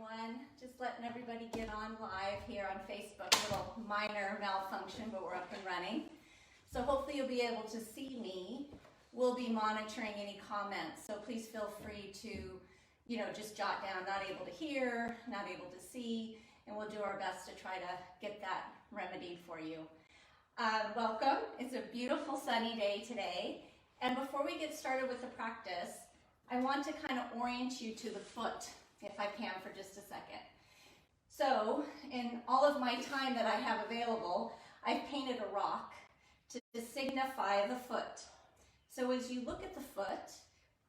everyone. Just letting everybody get on live here on Facebook. A little minor malfunction, but we're up and running. So hopefully you'll be able to see me. We'll be monitoring any comments, so please feel free to, just jot down not able to hear, not able to see, and we'll do our best to try to get that remedied for you. Welcome. It's a beautiful sunny day today. And before we get started with the practice, I want to kind of orient you to the foot, if I can, for just a second. So, in all of my time that I have available, I've painted a rock to signify the foot. So as you look at the foot,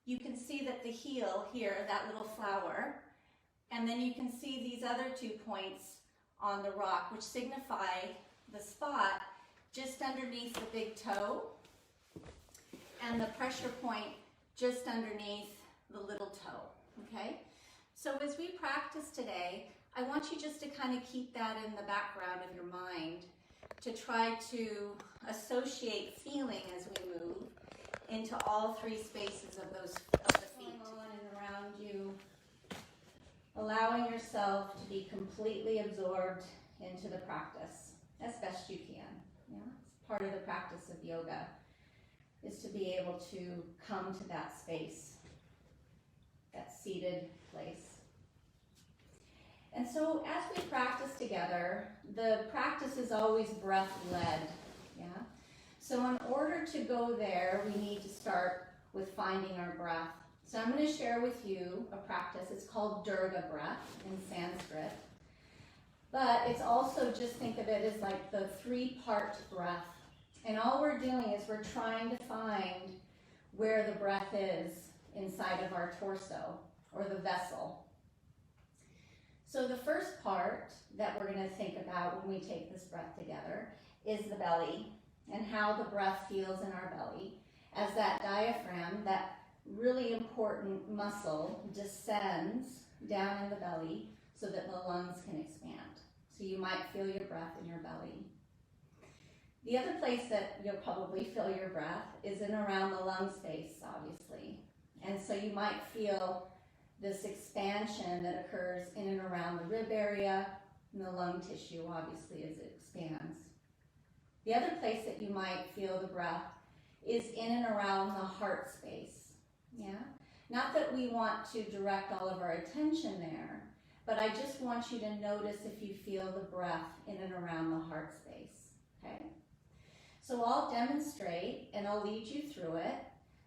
you can see that the heel here, that little flower, and then you can see these other 2 points on the rock, which signify the spot just underneath the big toe and the pressure point just underneath the little toe, okay? So as we practice today, I want you just to kind of keep that in the background of your mind to try to associate feeling as we move into all 3 spaces of the feet. On and around you, allowing yourself to be completely absorbed into the practice as best you can. Yeah? It's part of the practice of yoga, is to be able to come to that space, that seated place. And so as we practice together, the practice is always breath-led. Yeah? So in order to go there, we need to start with finding our breath. So I'm going to share with you a practice. It's called Durga breath in Sanskrit. But it's also, just think of it as like the 3-part breath. And all we're doing is we're trying to find where the breath is inside of our torso or the vessel. So the first part that we're going to think about when we take this breath together is the belly and how the breath feels in our belly as that diaphragm, that really important muscle, descends down in the belly so that the lungs can expand. So you might feel your breath in your belly. The other place that you'll probably feel your breath is in around the lung space, obviously. And so you might feel this expansion that occurs in and around the rib area and the lung tissue, obviously, as it expands. The other place that you might feel the breath is in and around the heart space. Yeah? Not that we want to direct all of our attention there, but I just want you to notice if you feel the breath in and around the heart space. Okay? So I'll demonstrate and I'll lead you through it.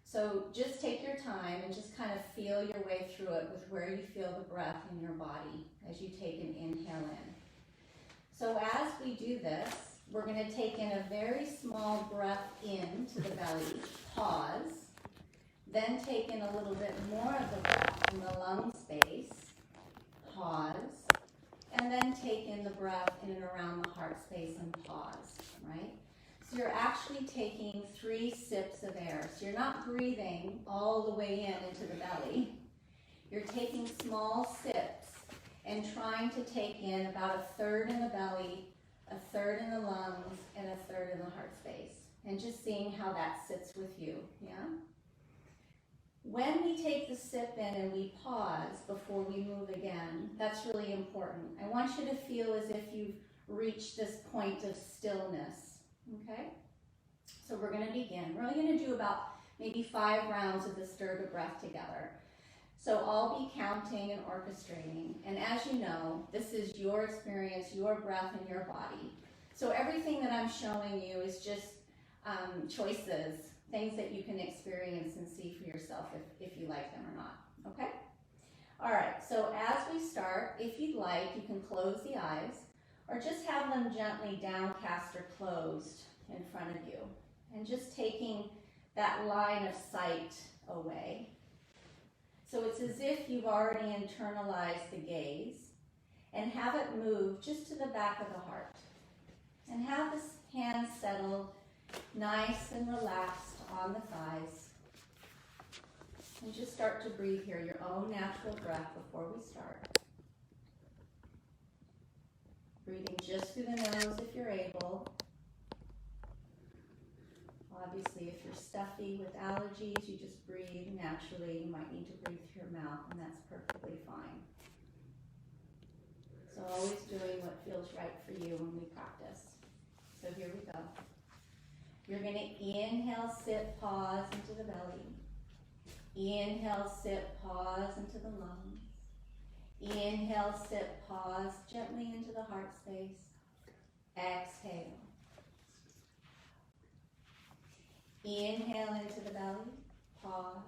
So just take your time and just kind of feel your way through it with where you feel the breath in your body as you take an inhale in. So as we do this, we're going to take in a very small breath into the belly, pause, then take in a little bit more of the breath in the lung space, pause, and then take in the breath in and around the heart space and pause, right? So you're actually taking 3 sips of air. So you're not breathing all the way into the belly. You're taking small sips and trying to take in about 1/3 in the belly, 1/3 in the lungs, and 1/3 in the heart space. And just seeing how that sits with you, yeah? When we take the sip in and we pause before we move again, that's really important. I want you to feel as if you've reached this point of stillness. Okay, so we're going to begin. We're only going to do about maybe 5 rounds of this Durga breath together. So I'll be counting and orchestrating. And as you know, this is your experience, your breath in your body. So everything that I'm showing you is just choices, things that you can experience and see for yourself if you like them or not. Okay? All right, so as we start, if you'd like, you can close the eyes, or just have them gently downcast or closed in front of you. And just taking that line of sight away. So it's as if you've already internalized the gaze. And have it move just to the back of the heart. And have the hands settled nice and relaxed on the thighs. And just start to breathe here, your own natural breath before we start. Breathing just through the nose if you're able. Obviously, if you're stuffy with allergies, you just breathe naturally. You might need to breathe through your mouth, and that's perfectly fine. So always doing what feels right for you when we practice. So here we go. You're going to inhale, sit, pause into the belly. Inhale, sit, pause into the lungs. Inhale, sit, pause gently into the heart space. Exhale. Inhale into the belly, pause.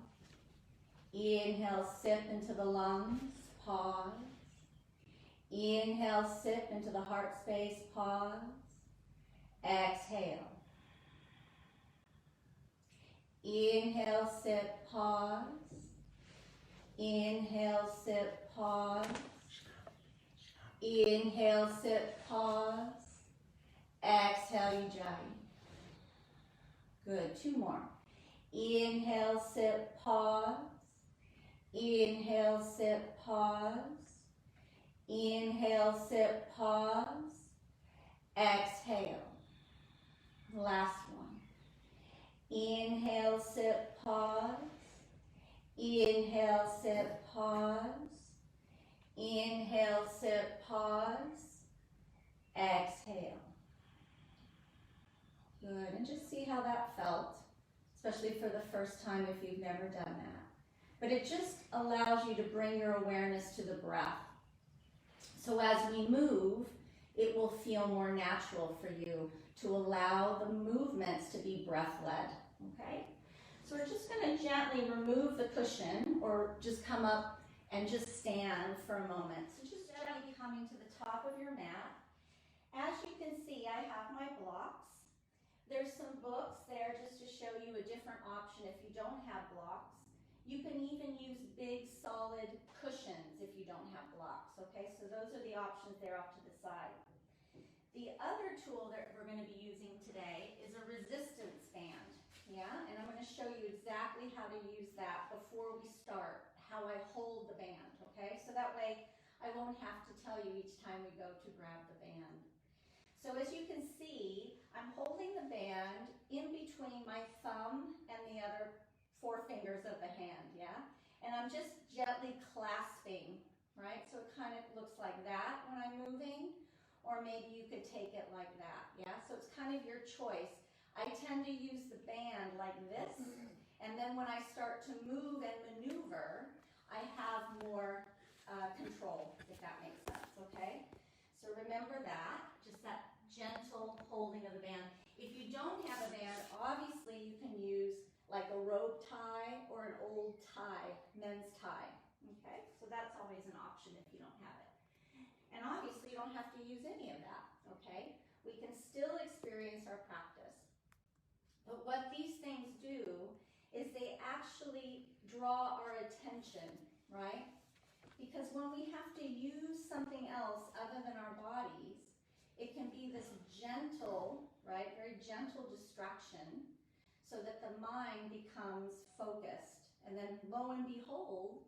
Inhale, sip into the lungs, pause. Inhale, sip into the heart space, pause. Exhale. Inhale, sip, pause. Inhale, sip, pause. Inhale, sip, pause. Exhale, Ujjayi. Good, 2 more. Inhale, sip, pause. Inhale, sip, pause. Inhale, sip, pause. Exhale. Last one. Inhale, sip, pause. Inhale, sip, pause. Inhale, sip, pause. Exhale. Good, and just see how that felt, especially for the first time if you've never done that. But it just allows you to bring your awareness to the breath. So as we move, it will feel more natural for you to allow the movements to be breath-led, okay? So we're just going to gently remove the cushion or just come up and just stand for a moment. So just gently coming to the top of your mat. As you can see, I have my blocks. There's some books there just to show you a different option if you don't have blocks. You can even use big solid cushions if you don't have blocks, okay? So those are the options there off to the side. The other tool that we're going to be using today is a resistance band, yeah? And I'm going to show you exactly how to use that before we start, how I hold the band, okay? So that way I won't have to tell you each time we go to grab the band. So as you can see, I'm holding the band in between my thumb and the other 4 fingers of the hand, yeah? And I'm just gently clasping, right? So it kind of looks like that when I'm moving, or maybe you could take it like that, yeah? So it's kind of your choice. I tend to use the band like this, and then when I start to move and maneuver, I have more control, if that makes sense, okay? So remember that, just that gentle holding of the band. If you don't have a band, obviously you can use like a robe tie or an old tie, men's tie, okay? So that's always an option if you don't have it. And obviously you don't have to use any of that, okay? We can still experience our practice. But what these things do is they actually draw our attention, right? Because when we have to use something else other than our bodies, it can be this gentle, right, very gentle distraction so that the mind becomes focused. And then lo and behold,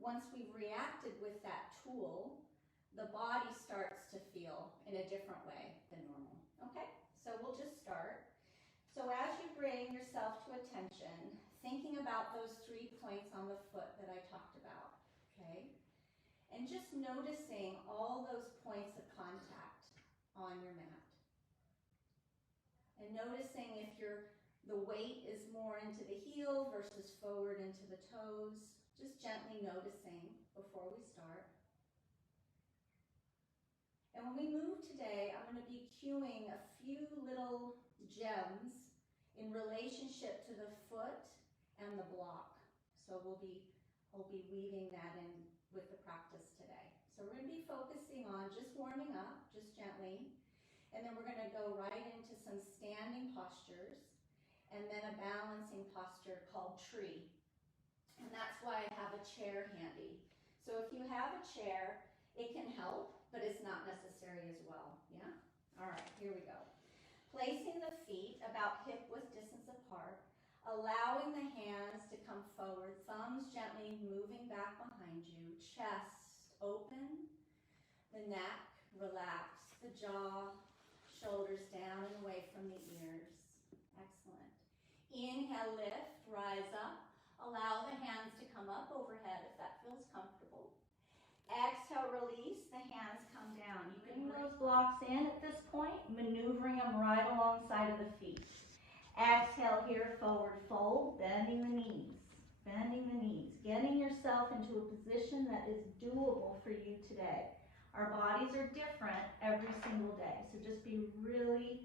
once we've reacted with that tool, the body starts to feel in a different way than normal, okay? So we'll just start. So as you bring yourself to attention, thinking about those 3 points on the foot that I talked about, okay? And just noticing all those points of contact on your mat. And noticing if the weight is more into the heel versus forward into the toes. Just gently noticing before we start. And when we move today, I'm going to be cueing a few little gems in relationship to the foot and the block. So we'll be weaving that in with the practice today. So we're going to be focusing on just warming up, just gently. And then we're going to go right into some standing postures and then a balancing posture called tree. And that's why I have a chair handy. So if you have a chair, it can help, but it's not necessary as well, yeah? All right, here we go. Placing the feet about hip-width distance apart, allowing the hands to come forward, thumbs gently moving back behind you, chest open, the neck relaxed, the jaw, shoulders down and away from the ears. Excellent. Inhale, lift, rise up. Allow the hands to come up overhead if that feels comfortable. Exhale, release, the hands come down. Bring those blocks in at this point, maneuvering them right alongside of the feet. Exhale here, forward fold, bending the knees, getting yourself into a position that is doable for you today. Our bodies are different every single day, so just be really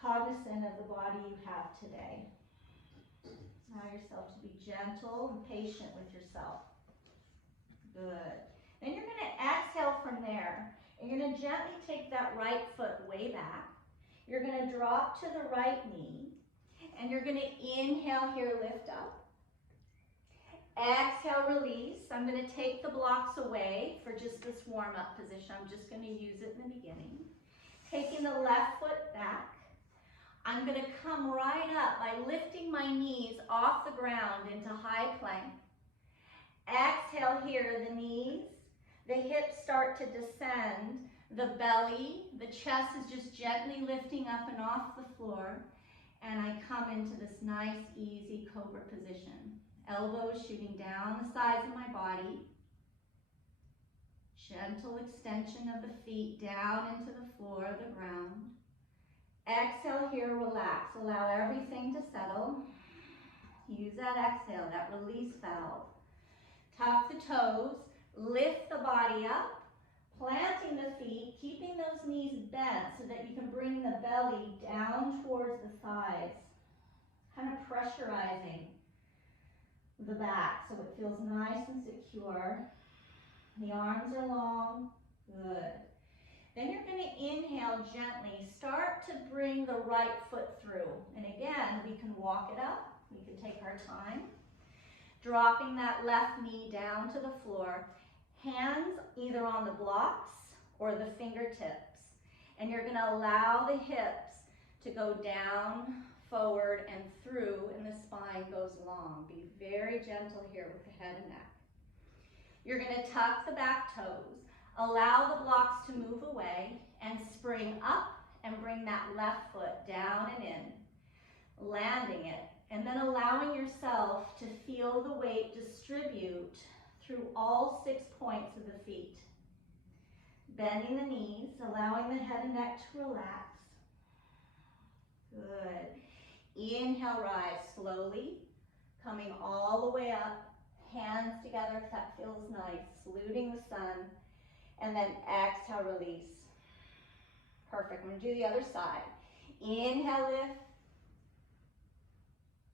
cognizant of the body you have today. Allow yourself to be gentle and patient with yourself. Good. Then you're going to exhale from there. And you're going to gently take that right foot way back. You're going to drop to the right knee. And you're going to inhale here, lift up. Exhale, release. I'm going to take the blocks away for just this warm-up position. I'm just going to use it in the beginning. Taking the left foot back. I'm going to come right up by lifting my knees off the ground into high plank. Exhale here, the knees, the hips start to descend, the belly, the chest is just gently lifting up and off the floor, and I come into this nice, easy cobra position. Elbows shooting down the sides of my body. Gentle extension of the feet down into the floor of the ground. Exhale here, relax. Allow everything to settle. Use that exhale, that release valve. Tuck the toes, lift the body up, planting the feet, keeping those knees bent so that you can bring the belly down towards the thighs. Kind of pressurizing the back so it feels nice and secure. The arms are long. Good. Then you're going to inhale gently. Start to bring the right foot through. And again, we can walk it up. We can take our time. Dropping that left knee down to the floor. Hands either on the blocks or the fingertips. And you're going to allow the hips to go down, forward, and through, and the spine goes long. Be very gentle here with the head and neck. You're going to tuck the back toes. Allow the blocks to move away and spring up and bring that left foot down and in, landing it, and then allowing yourself to feel the weight distribute through all 6 points of the feet. Bending the knees, allowing the head and neck to relax. Good. Inhale, rise slowly, coming all the way up, hands together if that feels nice, saluting the sun. And then exhale, release. Perfect. I'm going to do the other side. Inhale, lift.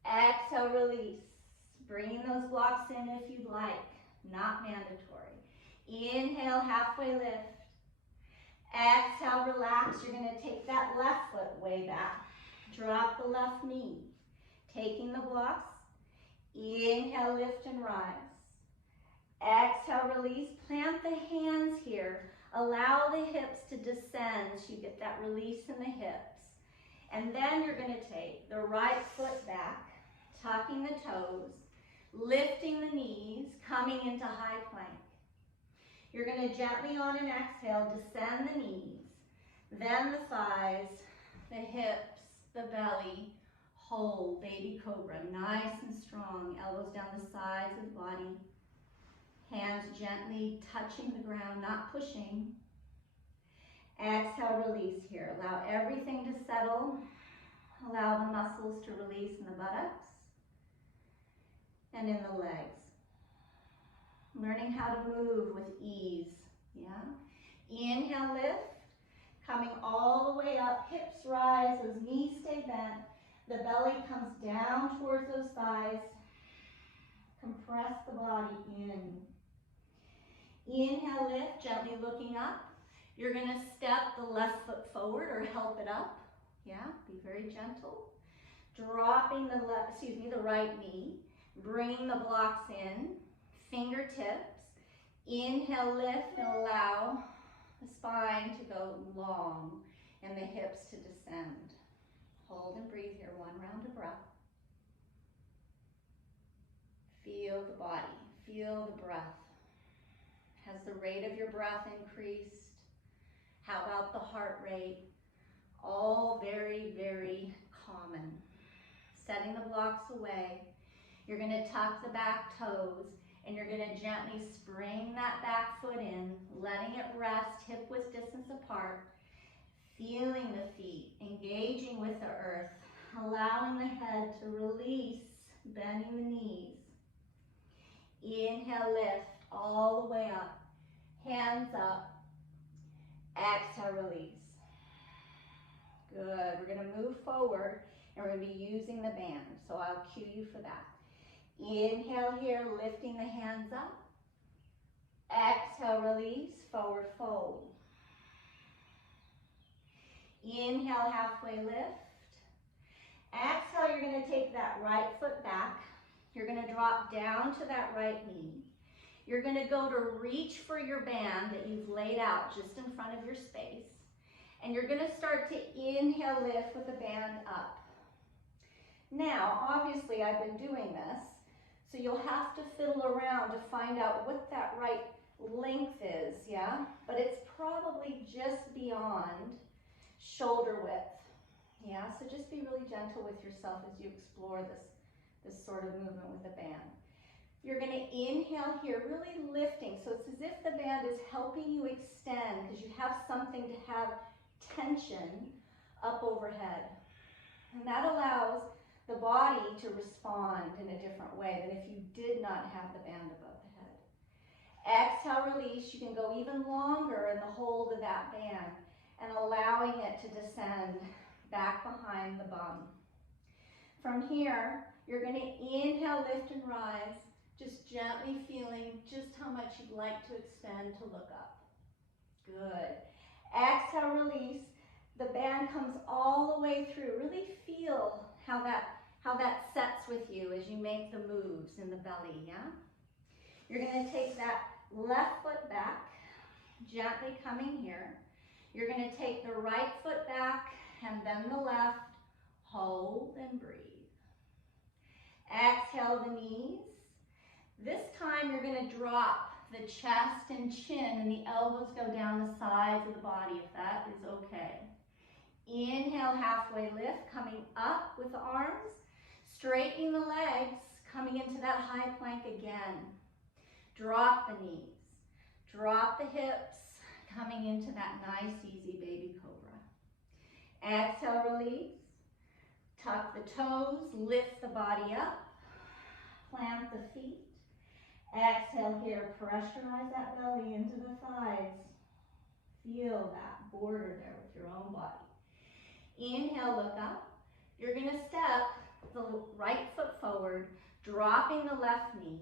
Exhale, release. Bringing those blocks in if you'd like. Not mandatory. Inhale, halfway lift. Exhale, relax. You're going to take that left foot way back. Drop the left knee. Taking the blocks. Inhale, lift and rise. Exhale, release. Plant the hands here. Allow the hips to descend so you get that release in the hips. And then you're going to take the right foot back, tucking the toes, lifting the knees, coming into high plank. You're going to gently on an exhale, descend the knees, then the thighs, the hips, the belly, hold, baby cobra, nice and strong. Elbows down the sides of the body. Hands gently touching the ground, not pushing. Exhale, release here. Allow everything to settle. Allow the muscles to release in the buttocks and in the legs. Learning how to move with ease. Yeah. Inhale, lift. Coming all the way up, hips rise, those knees stay bent. The belly comes down towards those thighs. Compress the body in. Inhale, lift, gently looking up. You're going to step the left foot forward or help it up. Yeah, be very gentle. Dropping the right knee. Bringing the blocks in. Fingertips. Inhale, lift, and allow the spine to go long and the hips to descend. Hold and breathe here. One round of breath. Feel the body. Feel the breath. Has the rate of your breath increased? How about the heart rate? All very, very common. Setting the blocks away. You're going to tuck the back toes And you're gonna gently spring that back foot in, letting it rest hip width distance apart, feeling the feet, engaging with the earth, allowing the head to release, bending the knees. Inhale, lift all the way up, hands up. Exhale, release. Good. We're going to move forward and we're going to be using the band. So I'll cue you for that. Inhale here, lifting the hands up. Exhale, release, forward fold. Inhale, halfway lift. Exhale, you're going to take that right foot back. You're going to drop down to that right knee. You're going to go to reach for your band that you've laid out just in front of your space. And you're going to start to inhale, lift with the band up. Now, obviously, I've been doing this, so you'll have to fiddle around to find out what that right length is, yeah? But it's probably just beyond shoulder width, yeah? So just be really gentle with yourself as you explore this sort of movement with the band. You're going to inhale here, really lifting. So it's as if the band is helping you extend because you have something to have tension up overhead. And that allows the body to respond in a different way than if you did not have the band above the head. Exhale, release. You can go even longer in the hold of that band and allowing it to descend back behind the bum. From here, you're going to inhale, lift, and rise. Just gently feeling just how much you'd like to extend to look up. Good. Exhale, release. The band comes all the way through. Really feel how that sets with you as you make the moves in the belly, yeah? You're going to take that left foot back, gently coming here. You're going to take the right foot back and then the left. Hold and breathe. Exhale the knees. This time you're going to drop the chest and chin and the elbows go down the sides of the body if that is okay. Inhale, halfway lift, coming up with the arms, straightening the legs, coming into that high plank again. Drop the knees, drop the hips, coming into that nice, easy baby cobra. Exhale, release, tuck the toes, lift the body up, plant the feet. Exhale here, pressurize that belly into the thighs. Feel that border there with your own body. Inhale, look up. You're going to step the right foot forward, dropping the left knee,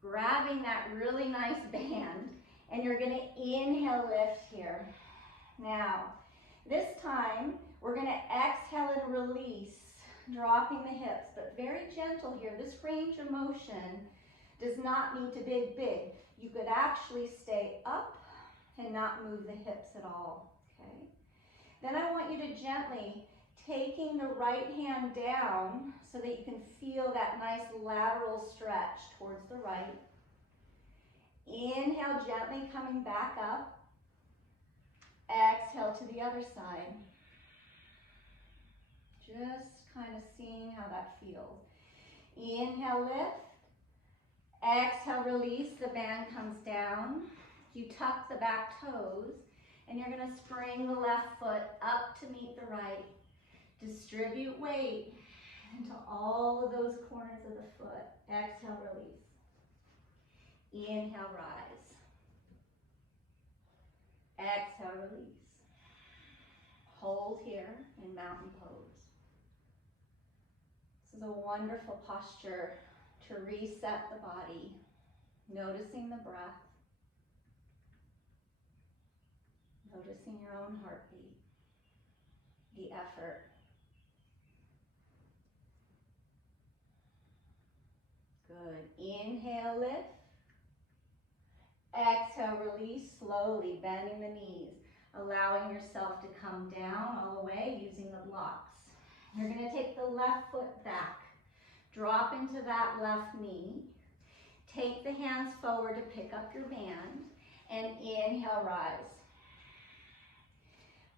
grabbing that really nice band, and you're going to inhale, lift here. Now, this time, we're going to exhale and release, dropping the hips, but very gentle here. This range of motion does not need to be big. You could actually stay up and not move the hips at all, okay? Then I want you to gently, taking the right hand down so that you can feel that nice lateral stretch towards the right. Inhale, gently coming back up. Exhale to the other side. Just kind of seeing how that feels. Inhale, lift. Exhale, release, the band comes down. You tuck the back toes, and you're going to spring the left foot up to meet the right. Distribute weight into all of those corners of the foot. Exhale, release. Inhale, rise. Exhale, release. Hold here in mountain pose. This is a wonderful posture to reset the body, noticing the breath, noticing your own heartbeat, the effort. Good. Inhale, lift. Exhale, release slowly, bending the knees, allowing yourself to come down all the way using the blocks. You're going to take the left foot back. Drop into that left knee. Take the hands forward to pick up your band. And inhale, rise.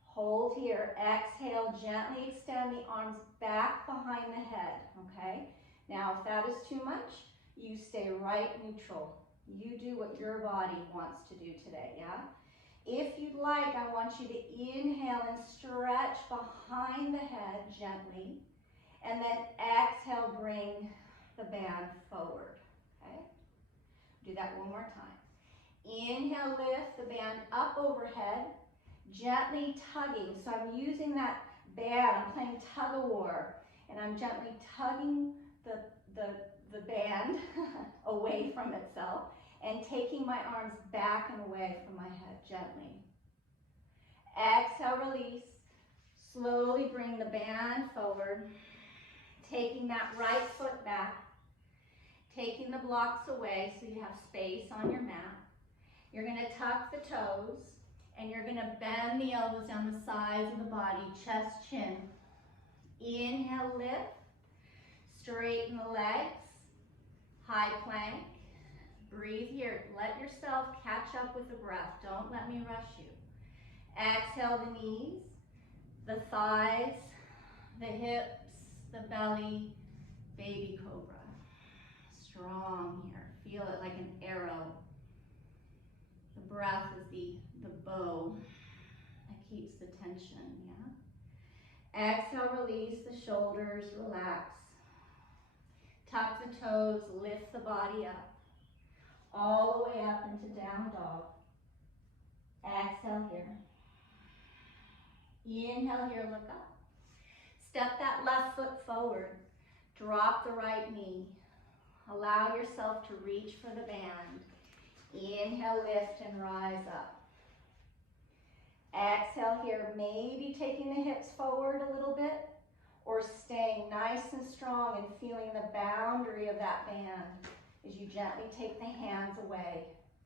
Hold here. Exhale, gently extend the arms back behind the head, okay? Now, if that is too much, you stay right neutral. You do what your body wants to do today, yeah? If you'd like, I want you to inhale and stretch behind the head gently, and then exhale, bring the band forward, okay? Do that one more time. Inhale, lift the band up overhead, gently tugging. So I'm using that band, I'm playing tug of war, and I'm gently tugging the band away from itself and taking my arms back and away from my head gently. Exhale, release. Slowly bring the band forward, taking that right foot back, taking the blocks away so you have space on your mat. You're going to tuck the toes, and you're going to bend the elbows down the sides of the body, chest, chin. Inhale, lift. Straighten the legs. High plank. Breathe here. Let yourself catch up with the breath. Don't let me rush you. Exhale the knees, the thighs, the hips, the belly, baby cobra. Strong here. Feel it like an arrow. The breath is the bow that keeps the tension, yeah? Exhale, release the shoulders, relax. Tuck the toes, lift the body up. All the way up into down dog. Exhale here. Inhale here, look up. Step that left foot forward. Drop the right knee. Allow yourself to reach for the band. Inhale, lift and rise up. Exhale here, maybe taking the hips forward a little bit or staying nice and strong and feeling the boundary of that band as you gently take the hands away.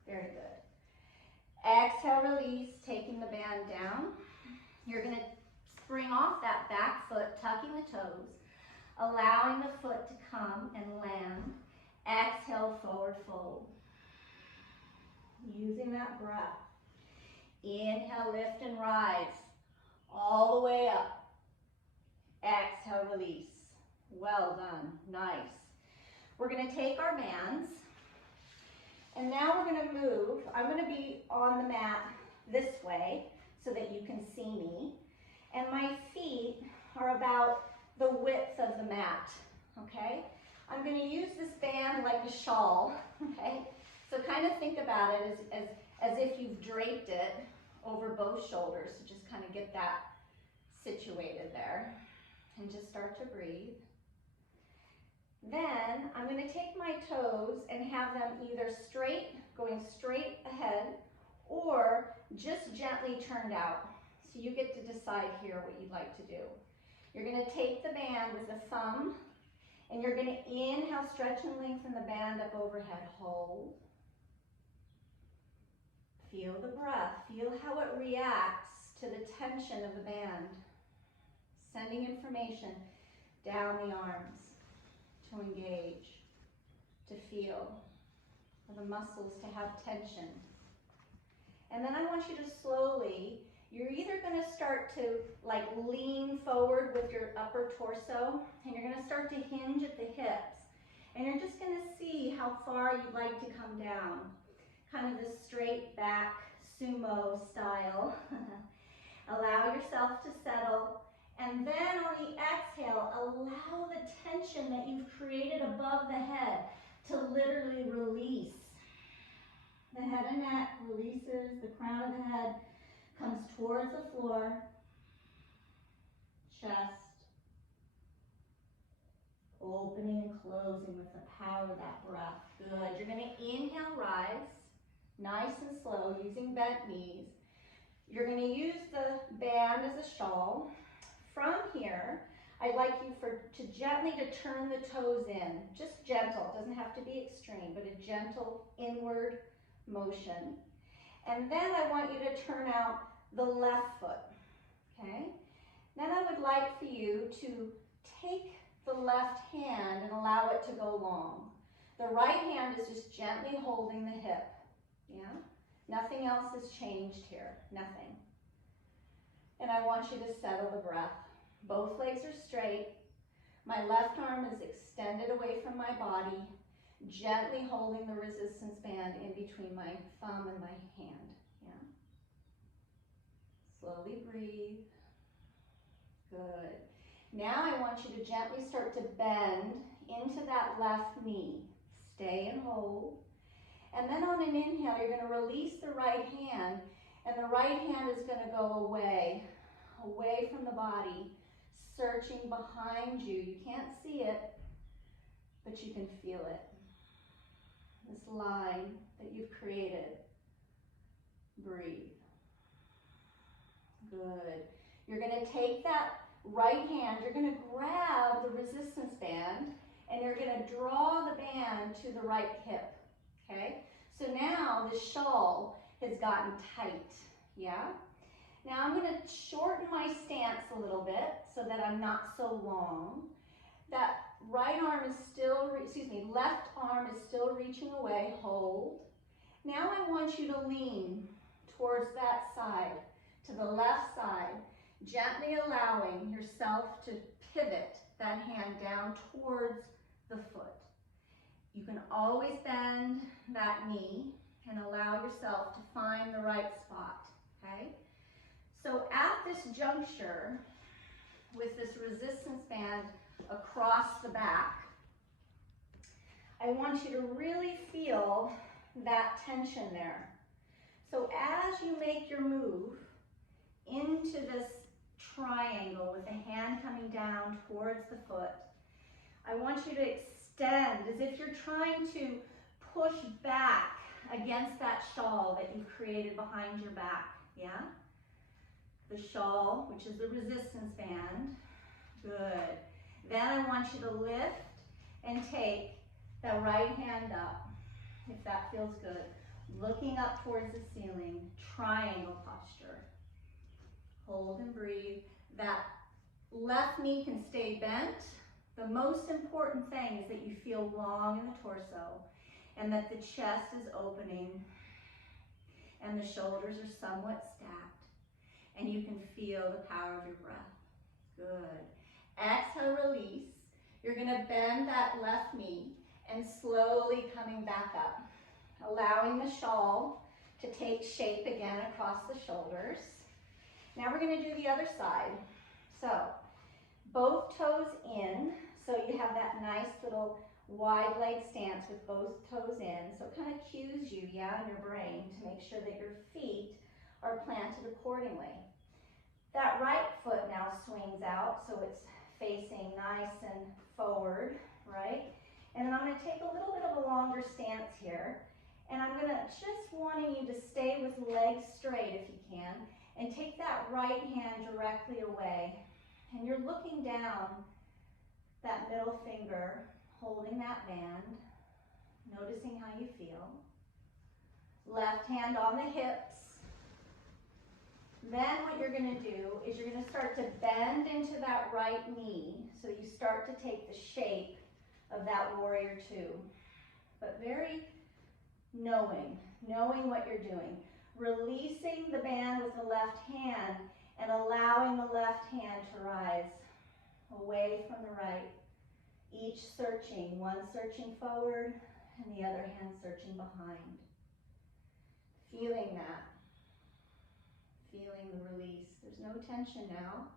Very good. Exhale, release, taking the band down. You're going to spring off that back foot, tucking the toes, allowing the foot to come and land. Exhale, forward fold. Using that breath. Inhale, lift and rise. All the way up. Exhale, release. Well done. Nice. We're going to take our bands, and now we're going to move. I'm going to be on the mat this way so that you can see me, and my feet are about the width of the mat, okay? I'm going to use this band like a shawl, okay? So kind of think about it as if you've draped it over both shoulders. So just kind of get that situated there, and just start to breathe. Then I'm going to take my toes and have them either straight, going straight ahead, or just gently turned out. So you get to decide here what you'd like to do. You're going to take the band with the thumb, and you're going to inhale, stretch and lengthen the band up overhead. Hold. Feel the breath. Feel how it reacts to the tension of the band. Sending information down the arms to engage, to feel, for the muscles to have tension. And then I want you to slowly, you're either going to start to like lean forward with your upper torso, and you're going to start to hinge at the hips. And you're just going to see how far you'd like to come down. Kind of this straight back sumo style. Allow yourself to settle. And then on the exhale, allow the tension that you've created above the head to literally release. The head and neck releases, the crown of the head comes towards the floor, chest, opening and closing with the power of that breath. Good. You're going to inhale, rise, nice and slow, using bent knees. You're going to use the band as a shawl. From here, I'd like you to gently turn the toes in, just gentle. It doesn't have to be extreme, but a gentle inward motion. And then I want you to turn out the left foot, okay? Then I would like for you to take the left hand and allow it to go long. The right hand is just gently holding the hip, yeah? Nothing else has changed here, nothing. And I want you to settle the breath. Both legs are straight. My left arm is extended away from my body. Gently holding the resistance band in between my thumb and my hand. Yeah. Slowly breathe. Good. Now I want you to gently start to bend into that left knee. Stay and hold. And then on an inhale, you're going to release the right hand, and the right hand is going to go away from the body, searching behind you. You can't see it, but you can feel it. This line that you've created. Breathe. Good. You're going to take that right hand, you're going to grab the resistance band, and you're going to draw the band to the right hip. Okay? So now the shawl has gotten tight. Yeah? Now I'm going to shorten my stance a little bit so that I'm not so long. That right arm is still, left arm is still reaching away. Hold. Now I want you to lean towards that side, to the left side, gently allowing yourself to pivot that hand down towards the foot. You can always bend that knee and allow yourself to find the right spot, okay? So at this juncture, with this resistance band across the back, I want you to really feel that tension there. So as you make your move into this triangle with the hand coming down towards the foot, I want you to extend as if you're trying to push back against that shawl that you've created behind your back, yeah? The shawl, which is the resistance band. Good. Then I want you to lift and take the right hand up, if that feels good. Looking up towards the ceiling, triangle posture. Hold and breathe. That left knee can stay bent. The most important thing is that you feel long in the torso and that the chest is opening and the shoulders are somewhat stacked and you can feel the power of your breath. Good. Exhale, release. You're going to bend that left knee and slowly coming back up, allowing the shawl to take shape again across the shoulders. Now we're going to do the other side. So both toes in, so you have that nice little wide leg stance with both toes in. So it kind of cues you, yeah, in your brain to make sure that your feet are planted accordingly. That right foot now swings out, so it's facing nice and forward, right? And then I'm going to take a little bit of a longer stance here. And I'm going to just wanting you to stay with legs straight if you can, and take that right hand directly away. And you're looking down that middle finger, holding that band, noticing how you feel. Left hand on the hips. Then what you're going to do is you're going to start to bend into that right knee, so you start to take the shape of that warrior two. But very knowing what you're doing. Releasing the band with the left hand and allowing the left hand to rise away from the right. Each searching, one searching forward and the other hand searching behind. Feeling that. Feeling the release. There's no tension now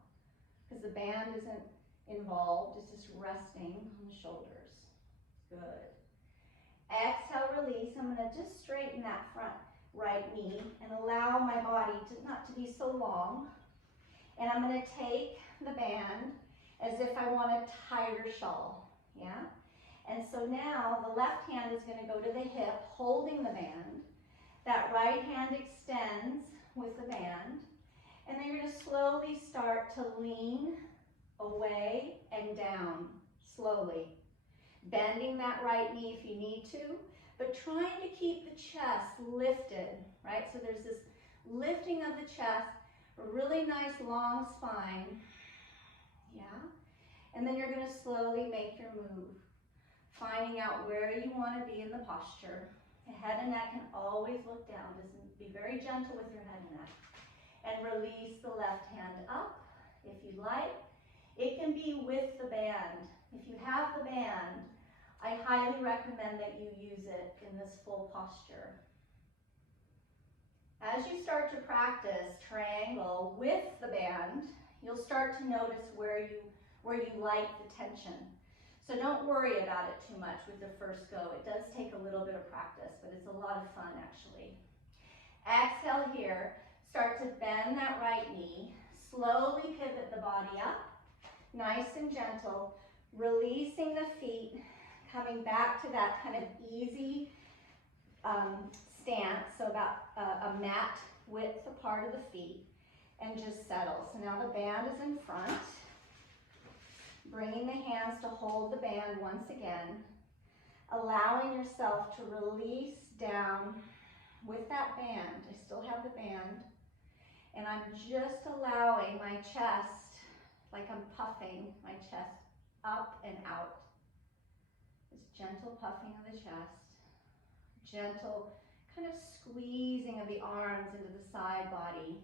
because the band isn't involved. It's just resting on the shoulders. Good. Exhale, release. I'm going to just straighten that front right knee and allow my body not to be so long. And I'm going to take the band as if I want a tighter shawl. Yeah? And so now the left hand is going to go to the hip, holding the band. That right hand extends with the band. And then you're going to slowly start to lean away and down, slowly. Bending that right knee if you need to, but trying to keep the chest lifted, right? So there's this lifting of the chest, a really nice long spine, yeah? And then you're going to slowly make your move, finding out where you want to be in the posture. The head and neck can always look down. Just be very gentle with your head and neck. And release the left hand up, if you'd like. It can be with the band. If you have the band, I highly recommend that you use it in this full posture. As you start to practice triangle with the band, you'll start to notice where you like the tension. So don't worry about it too much with the first go. It does take a little bit of practice, but it's a lot of fun actually. Exhale here, start to bend that right knee, slowly pivot the body up, nice and gentle, releasing the feet, coming back to that kind of easy stance, so about a mat width apart of the feet, and just settle. So now the band is in front, bringing the hands to hold the band once again, allowing yourself to release down with that band. I still have the band, and I'm just allowing my chest, like I'm puffing my chest up and out. This gentle puffing of the chest, gentle kind of squeezing of the arms into the side body.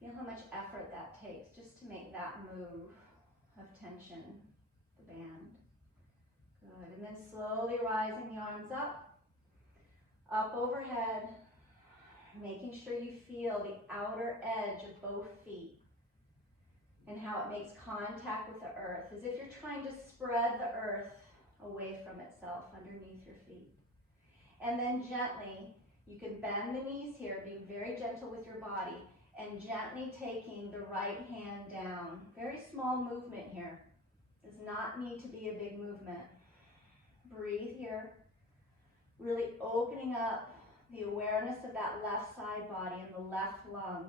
Feel how much effort that takes just to make that move of tension, the band. Good, and then slowly rising the arms up overhead, making sure you feel the outer edge of both feet and how it makes contact with the earth, as if you're trying to spread the earth away from itself underneath your feet. And then gently, you can bend the knees here, being very gentle with your body, and gently taking the right hand down. Very small movement here. Does not need to be a big movement. Breathe here. Really opening up the awareness of that left side body and the left lung.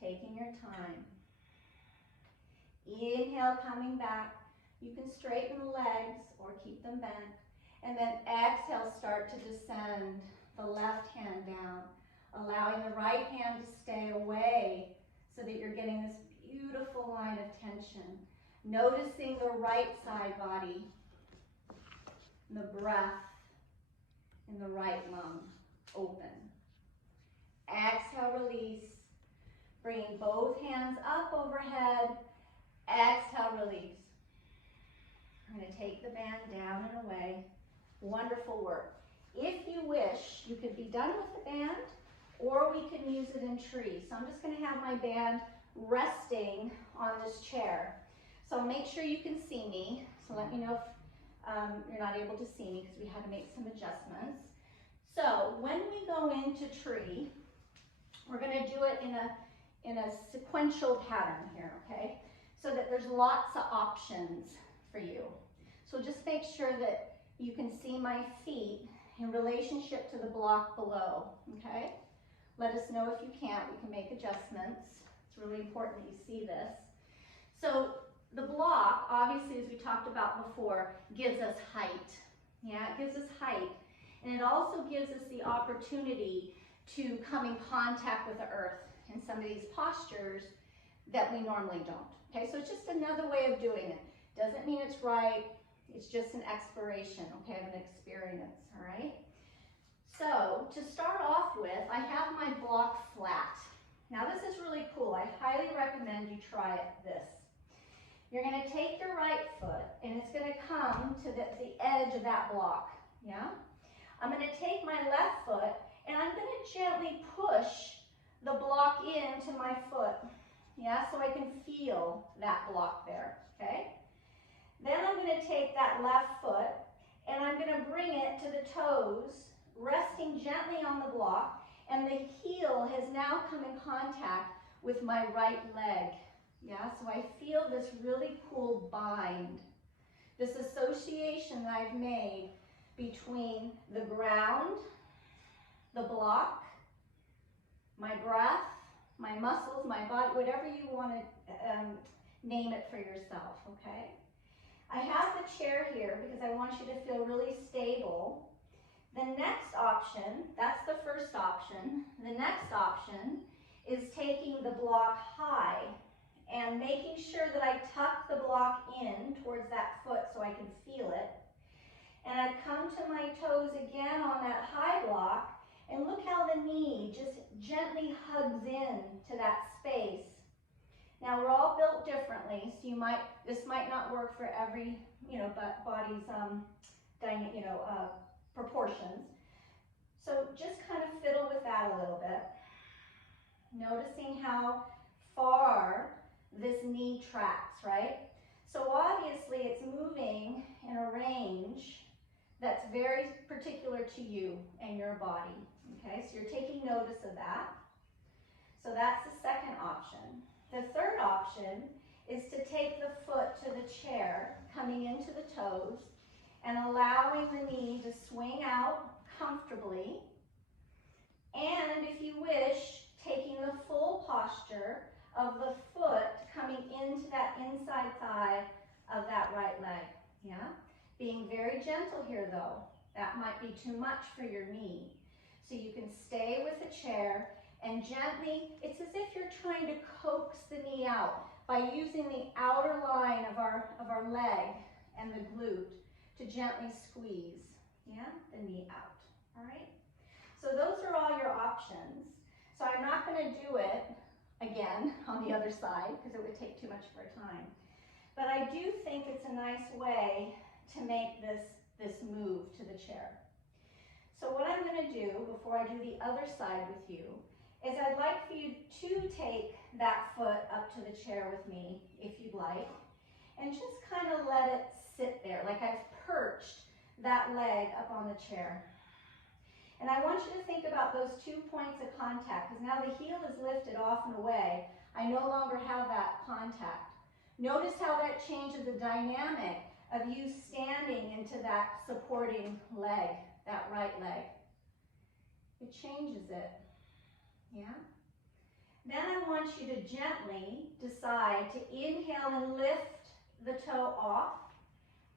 Taking your time. Inhale, coming back. You can straighten the legs or keep them bent. And then exhale, start to descend the left hand down, allowing the right hand to stay away so that you're getting this beautiful line of tension. Noticing the right side body, the breath in the right lung open. Exhale, release. Bringing both hands up overhead. Exhale, release. I'm going to take the band down and away. Wonderful work. If you wish, you could be done with the band, or we can use it in tree. So I'm just going to have my band resting on this chair. So make sure you can see me. So let me know if you're not able to see me, because we had to make some adjustments. So when we go into tree, we're going to do it in a sequential pattern here, okay? So that there's lots of options for you. So just make sure that you can see my feet in relationship to the block below, okay? Let us know if you can't, we can make adjustments. It's really important that you see this. So the block, obviously, as we talked about before, gives us height. Yeah, it gives us height. And it also gives us the opportunity to come in contact with the earth in some of these postures that we normally don't. Okay, so it's just another way of doing it. Doesn't mean it's right, it's just an exploration, okay, of an experience, all right? So to start off with, I have my block flat. Now this is really cool. I highly recommend you try it this. You're going to take your right foot and it's going to come to the edge of that block, yeah? I'm going to take my left foot and I'm going to gently push the block into my foot, yeah, so I can feel that block there, okay? Then I'm going to take that left foot and I'm going to bring it to the toes, resting gently on the block, and the heel has now come in contact with my right leg. Yeah, so I feel this really cool bind, this association that I've made between the ground, the block, my breath, my muscles, my body, whatever you want to name it for yourself, okay? I have the chair here because I want you to feel really stable. The next option, that's the first option. The next option is taking the block high and making sure that I tuck the block in towards that foot so I can feel it. And I come to my toes again on that high block, and look how the knee just gently hugs in to that space. Now we're all built differently, so this might not work for every, body's, proportions. So just kind of fiddle with that a little bit, noticing how far this knee tracks, right? So obviously it's moving in a range that's very particular to you and your body, okay? So you're taking notice of that. So that's the second option. The third option is to take the foot to the chair, coming into the toes, and allowing the knee to swing out comfortably. And if you wish, taking the full posture of the foot coming into that inside thigh of that right leg, yeah? Being very gentle here though. That might be too much for your knee. So you can stay with the chair and gently, it's as if you're trying to coax the knee out by using the outer line of our leg and the glute to gently squeeze, yeah, the knee out, all right? So those are all your options. So I'm not gonna do it again on the other side because it would take too much of our time. But I do think it's a nice way to make this move to the chair. So what I'm gonna do before I do the other side with you is I'd like for you to take that foot up to the chair with me, if you'd like, and just kind of let it sit there, like I've perched that leg up on the chair. And I want you to think about those 2 points of contact, because now the heel is lifted off and away. I no longer have that contact. Notice how that changes the dynamic of you standing into that supporting leg, that right leg. It changes it, yeah? Then I want you to gently decide to inhale and lift the toe off.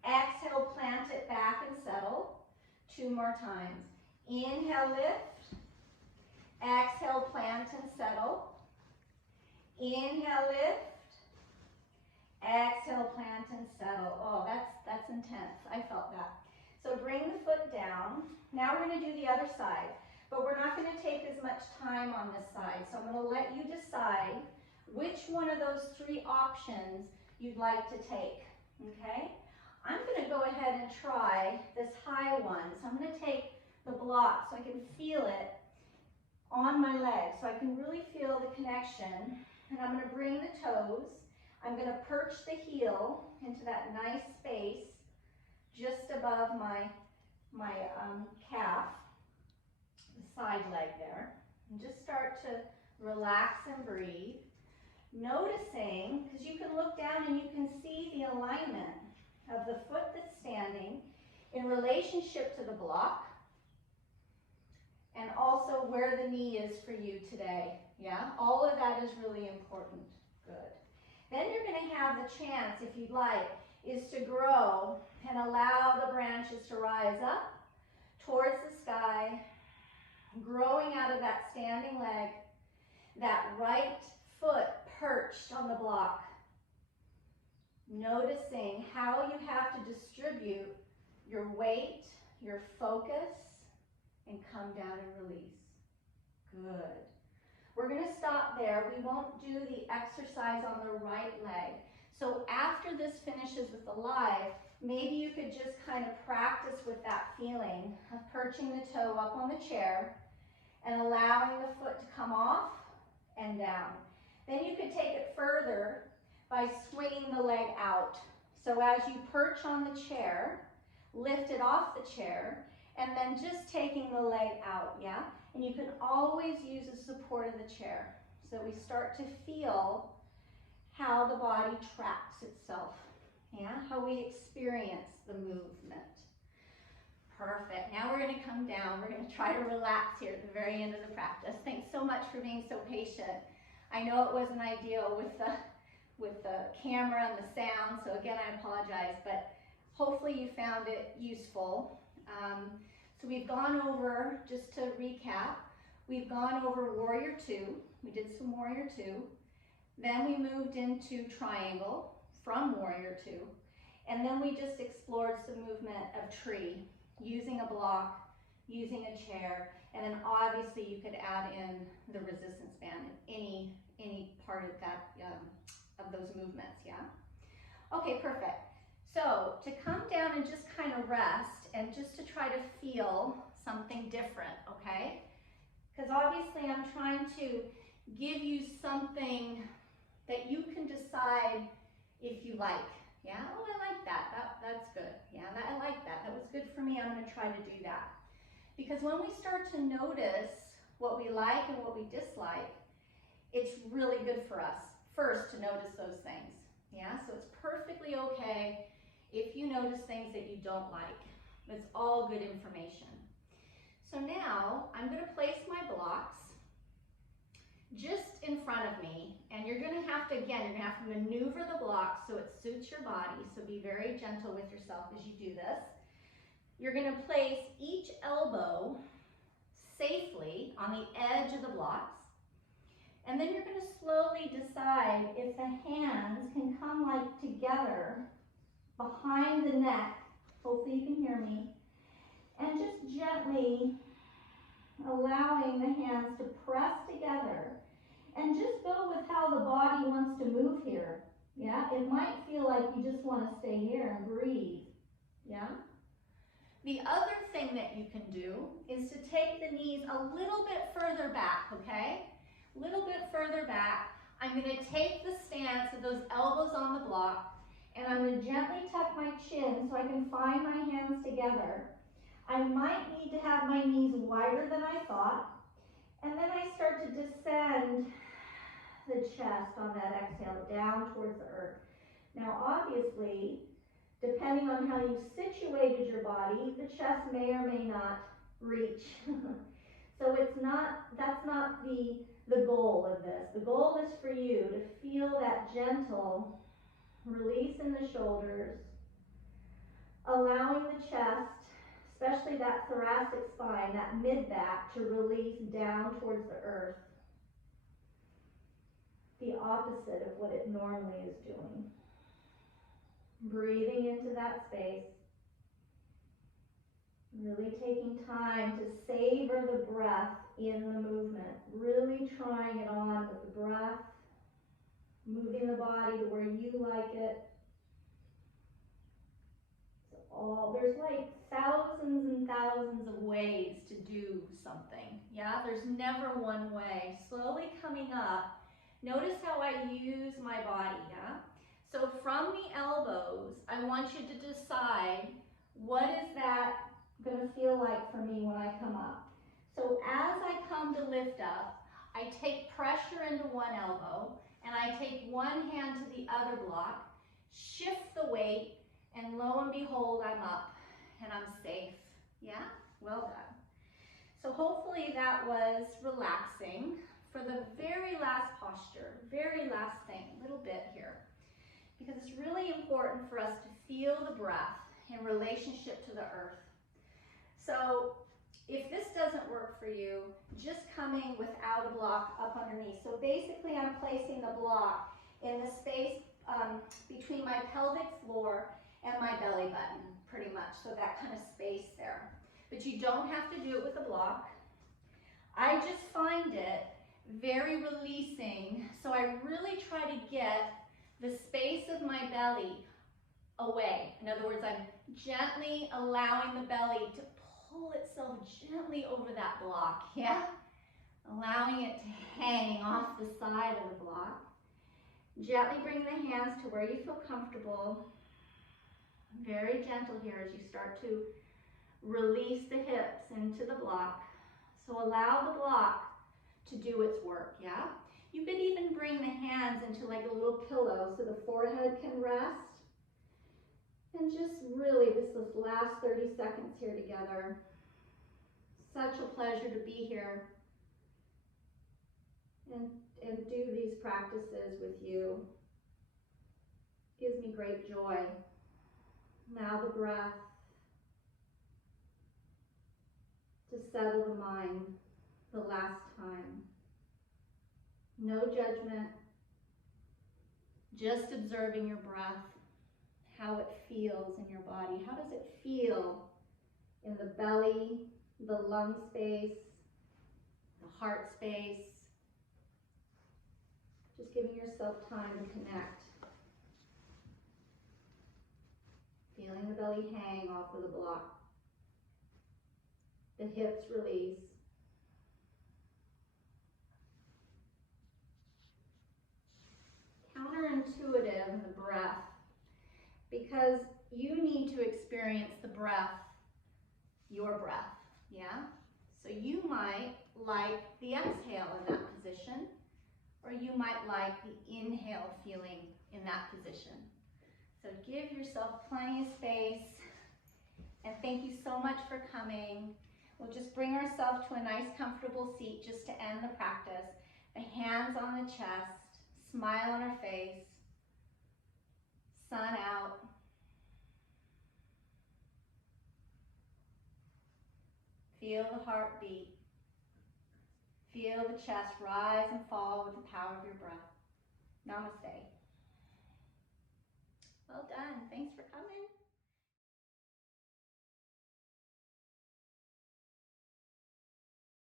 Exhale, plant it back and settle. 2 more times. Inhale, lift. Exhale, plant and settle. Inhale, lift. Exhale, plant and settle. Oh, that's intense. I felt that. So bring the foot down. Now we're going to do the other side, but we're not going to take as much time on this side. So I'm going to let you decide which one of those 3 options you'd like to take, okay? I'm going to go ahead and try this high one. So I'm going to take the block so I can feel it on my leg, so I can really feel the connection. And I'm going to bring the toes. I'm going to perch the heel into that nice space just above my calf, the side leg there. And just start to relax and breathe. Noticing, because you can look down and you can see the alignment of the foot that's standing in relationship to the block, and also where the knee is for you today, yeah? All of that is really important. Good. Then you're going to have the chance, if you'd like, is to grow and allow the branches to rise up towards the sky, growing out of that standing leg, that right foot perched on the block. Noticing how you have to distribute your weight, your focus, and come down and release. Good. We're going to stop there. We won't do the exercise on the right leg. So after this finishes with the live, maybe you could just kind of practice with that feeling of perching the toe up on the chair and allowing the foot to come off and down. Then you could take it further by swinging the leg out. So as you perch on the chair, lift it off the chair, and then just taking the leg out, yeah? And you can always use the support of the chair. So we start to feel how the body tracks itself, yeah? How we experience the movement. Perfect. Now we're going to come down. We're going to try to relax here at the very end of the practice. Thanks so much for being so patient. I know it wasn't ideal with the camera and the sound, so again, I apologize, but hopefully you found it useful. So we've gone over, just to recap, we've gone over Warrior 2. We did some Warrior 2. Then we moved into Triangle from Warrior 2. And then we just explored some movement of tree, using a block, using a chair, And then obviously you could add in the resistance band in any part of that, of those movements, yeah? Okay, perfect. So to come down and just kind of rest and just to try to feel something different, okay? Because obviously I'm trying to give you something that you can decide if you like. Yeah, oh, I like that. That's good. Yeah, I like that. That was good for me. I'm going to try to do that. Because when we start to notice what we like and what we dislike, it's really good for us first to notice those things. Yeah, so it's perfectly okay if you notice things that you don't like. It's all good information. So now I'm going to place my blocks just in front of me, and you're going to have to, again, you're going to have to maneuver the blocks so it suits your body, so be very gentle with yourself as you do this. You're going to place each elbow safely on the edge of the blocks, and then you're going to slowly decide if the hands can come like together behind the neck, hopefully you can hear me, and just gently allowing the hands to press together and just go with how the body wants to move here. Yeah, it might feel like you just want to stay here and breathe. Yeah. The other thing that you can do is to take the knees a little bit further back, okay? A little bit further back. I'm going to take the stance of those elbows on the block, and I'm going to gently tuck my chin so I can find my hands together. I might need to have my knees wider than I thought. And then I start to descend the chest on that exhale down towards the earth. Now obviously, depending on how you situated your body, the chest may or may not reach. So that's not the goal of this. The goal is for you to feel that gentle release in the shoulders, allowing the chest, especially that thoracic spine, that mid-back, to release down towards the earth. The opposite of what it normally is doing. Breathing into that space. Really taking time to savor the breath in the movement. Really trying it on with the breath. Moving the body to where you like it. There's like thousands and thousands of ways to do something. Yeah, there's never one way. Slowly coming up, notice how I use my body, yeah? So from the elbows, I want you to decide what is that going to feel like for me when I come up. So as I come to lift up, I take pressure into one elbow, and I take one hand to the other block, shift the weight, and lo and behold, I'm up and I'm safe. Yeah? Well done. So hopefully that was relaxing. For the very last posture, very last thing, a little bit here, because it's really important for us to feel the breath in relationship to the earth. So if this doesn't work for you, just coming without a block up underneath. So basically I'm placing the block in the space between my pelvic floor and my belly button, pretty much, so that kind of space there. But you don't have to do it with a block. I just find it very releasing, so I really try to get the space of my belly away. In other words, I'm gently allowing the belly to pull itself gently over that block, yeah? Allowing it to hang off the side of the block. Gently bring the hands to where you feel comfortable. Very gentle here as you start to release the hips into the block. So allow the block to do its work, yeah? You could even bring the hands into like a little pillow so the forehead can rest. And just really, this last 30 seconds here together. Such a pleasure to be here and do these practices with you. Gives me great joy. Now the breath to settle the mind the last time. No judgment, just observing your breath, how it feels in your body. How does it feel in the belly, the lung space, heart space. Just giving yourself time to connect. Feeling the belly hang off of the block. The hips release. Counterintuitive in the breath, because you need to experience the breath, your breath, yeah? So you might like the exhale in that position, or you might like the inhale feeling in that position. So give yourself plenty of space, and thank you so much for coming. We'll just bring ourselves to a nice comfortable seat just to end the practice. The hands on the chest, smile on our face, sun out. Feel the heartbeat. Feel the chest rise and fall with the power of your breath. Namaste. Well done. Thanks for coming.